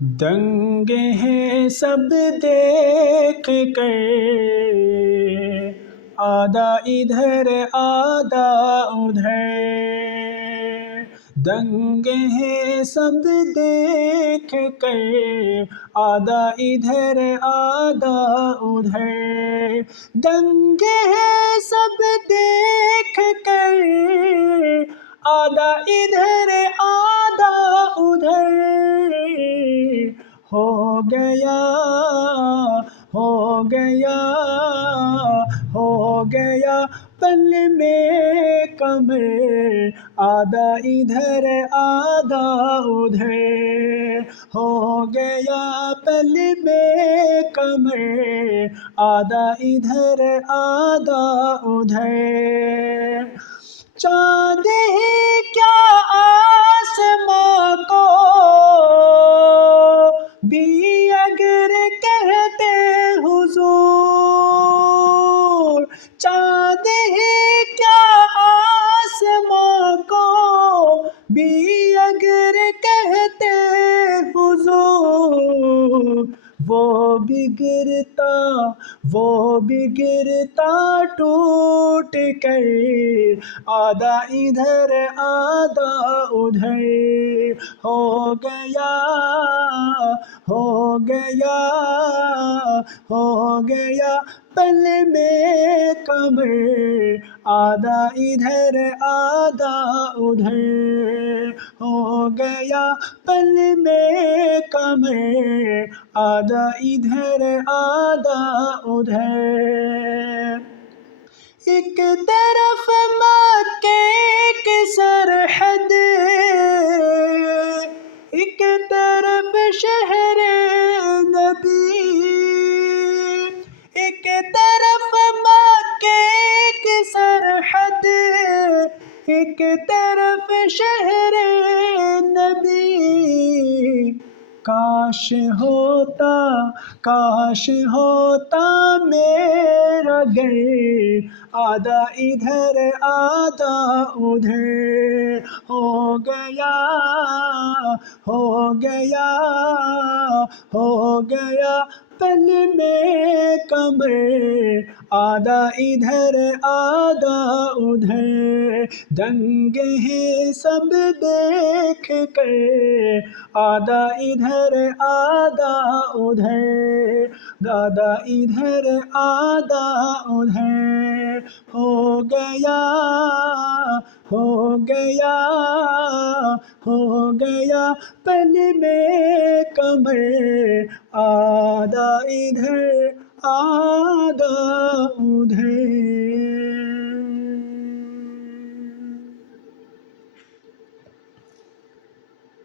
دنگ ہیں سب دیکھ کر، آدھا ادھر آدھا ادھر، دنگ ہیں سب دیکھ کر، آدھا ادھر آدھا ادھر، دنگ ہیں سب دیکھ کر، آدھا ادھر آدھا ادھر، ہو گیا ہو گیا ہو گیا پل میں کمر، آدھا ادھر آدھا ادھر، ہو گیا پل میں کمر، آدھا ادھر آدھا ادھر، چاند ہی کیا آسماں کو بھی اگر کہتے حضور، چاند ہی کیا آسماں کو بھی اگر کہتے حضور، وہ بھی گرتا ٹوٹ کر، آدھا ادھر آدھا ادھر، ہو گیا ہو گیا ہو گیا پل میں کمر، آدھا ادھر آدھا ادھر، ہو گیا پل میں کمر، آدھا ادھر آدھا ادھر، ایک طرف مکے کی سرحد، ایک طرف شہر نبی، ایک طرف مکے کی سرحد، ایک طرف شہر نبی، کاش ہوتا میرا گھر، آدھا ادھر آدھا ادھر، ہو گیا ہو گیا ہو گیا پل میں کمر، آدھا ادھر آدھا ادھر، دنگ ہیں سب دیکھ کر، آدھا ادھر آدھا ادھر، آدھا ادھر آدھا ادھر، ہو گیا ہو گیا ہو گیا پل میں کمر، آدھا ادھر آدھا ادھر۔